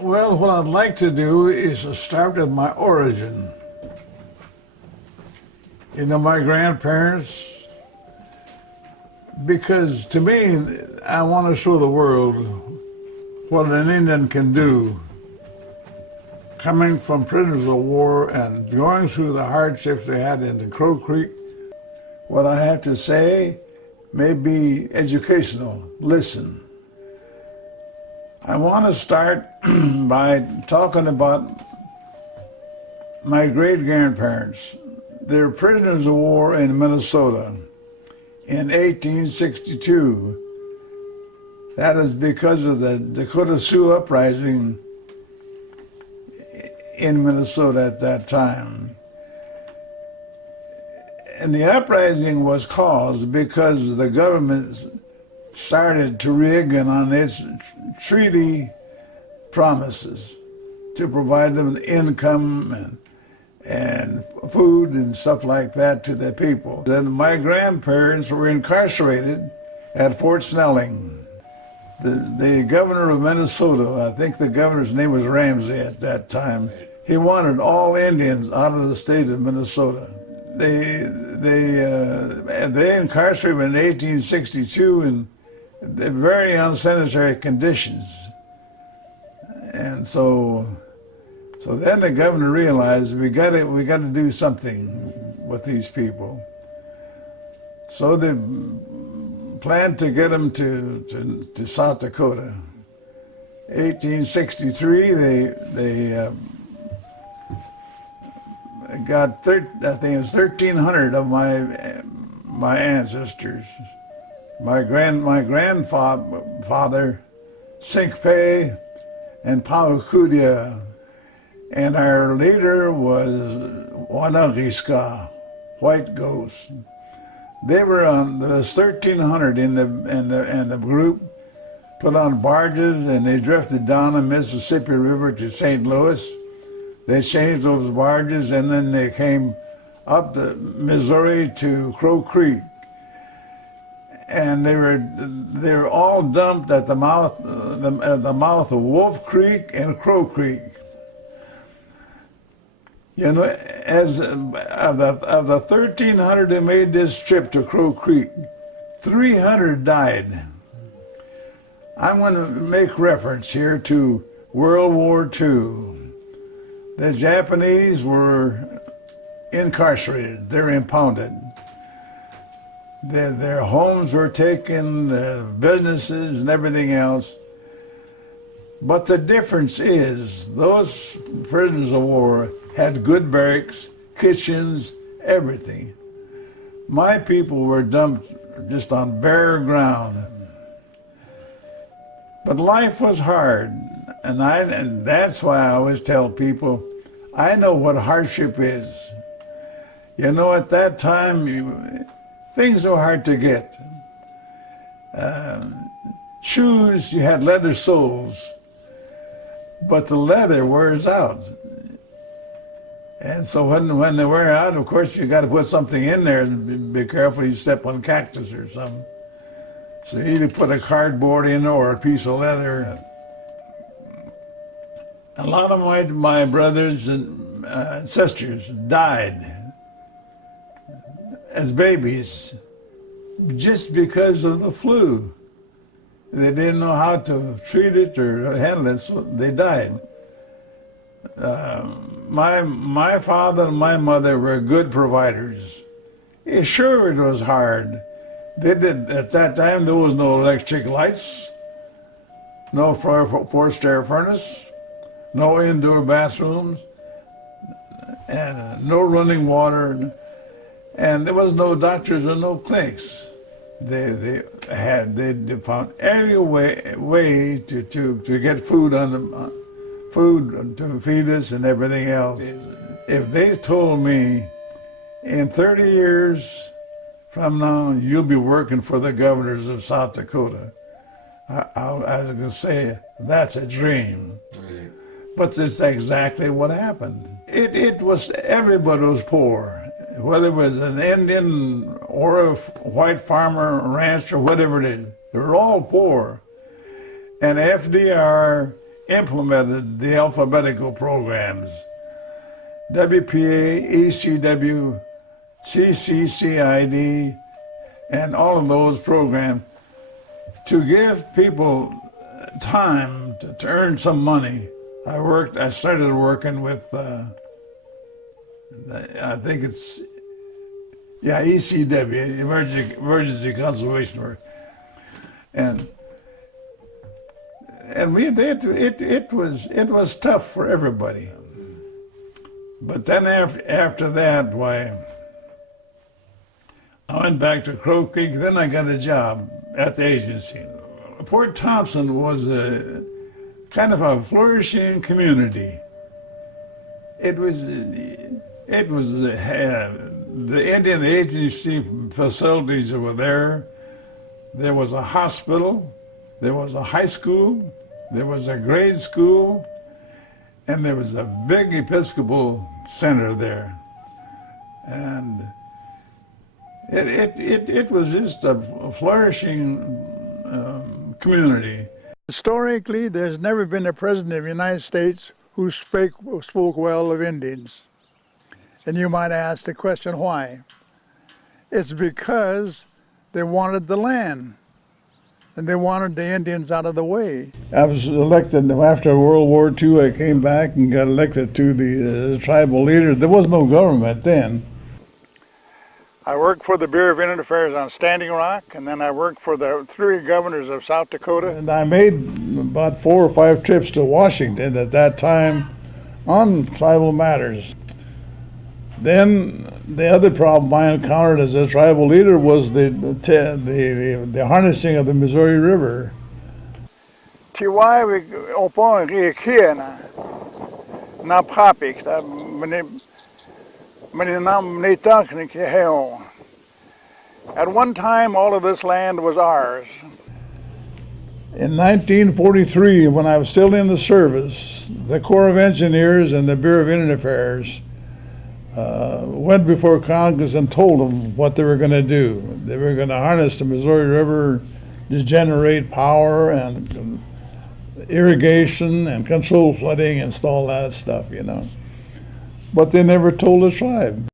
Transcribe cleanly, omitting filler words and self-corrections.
Well, what I'd like to do is to start with my origin. You know, my grandparents, because to me, I want to show the world what an Indian can do, coming from prisoners of war and going through the hardships they had in the Crow Creek. What I have to say may be educational. Listen. I want to start by talking about my great-grandparents. They were prisoners of war in Minnesota in 1862. That is because of the Dakota Sioux uprising in Minnesota at that time. And the uprising was caused because the government started to rig on its treaty promises to provide them with income and food and stuff like that to the people. Then my grandparents were incarcerated at Fort Snelling. The governor of Minnesota, I think the governor's name was Ramsey at that time, he wanted all Indians out of the state of Minnesota. They incarcerated him in 1862 in very unsanitary conditions. And so then the governor realized we got to do something with these people. So they planned to get them to South Dakota. 1863, they got I think it was 1,300 of my ancestors. My grandfather, Sinkpay and Paukudia, and our leader was Wanagiska, White Ghost. They were on, there was 1,300 in the group, put on barges, and they drifted down the Mississippi River to St. Louis. They changed those barges, and then they came up the Missouri to Crow Creek. And they were all dumped at the mouth of Wolf Creek and Crow Creek. You know, as of the 1,300 that made this trip to Crow Creek, 300 died. I'm going to make reference here to World War II. The Japanese were incarcerated. They're impounded. Their homes were taken, their businesses and everything else. But the difference is those prisoners of war had good barracks, kitchens, everything. My people were dumped just on bare ground. But life was hard, and that's why I always tell people, I know what hardship is. You know, at that time, things were hard to get. Shoes, you had leather soles, but the leather wears out. And so when they wear out, of course, you got to put something in there and be careful you step on cactus or something. So you either put a cardboard in or a piece of leather. A lot of my brothers and sisters died as babies just because of the flu. They didn't know how to treat it or handle it, so they died. My father and my mother were good providers. Yeah, sure, it was hard. At that time, there was no electric lights, no forced air furnace, no indoor bathrooms, and no running water, and there was no doctors and no clinics. They found every way to get food to feed us and everything else. If they told me in 30 years from now you'll be working for the governors of South Dakota, I was going to say that's a dream. Right. But it's exactly what happened. It was, everybody was poor. Whether it was an Indian or a white farmer, rancher, whatever it is, they were all poor. And FDR implemented the alphabetical programs, WPA, ECW, CCCID, and all of those programs to give people time to earn some money. I started working with, I think it's, ECW, Emergency Conservation Work. And it was tough for everybody. But then after that, why, I went back to Crow Creek, then I got a job at the agency. Fort Thompson was a kind of a flourishing community. It was the Indian agency facilities that were there. There was a hospital, there was a high school, there was a grade school, and there was a big Episcopal center there. And it was just a flourishing community. Historically, there's never been a president of the United States who spoke well of Indians. And you might ask the question, why? It's because they wanted the land, and they wanted the Indians out of the way. I was elected after World War II. I came back and got elected to the tribal leader. There was no government then. I worked for the Bureau of Indian Affairs on Standing Rock, and then I worked for the 3 governors of South Dakota. And I made about 4 or 5 trips to Washington at that time on tribal matters. Then the other problem I encountered as a tribal leader was the harnessing of the Missouri River. Tiwai opon riekena na papik da at one time, all of this land was ours. In 1943, when I was still in the service, the Corps of Engineers and the Bureau of Indian Affairs went before Congress and told them what they were going to do. They were going to harness the Missouri River to generate power and irrigation and control flooding and all that stuff, you know. But they never told the tribe.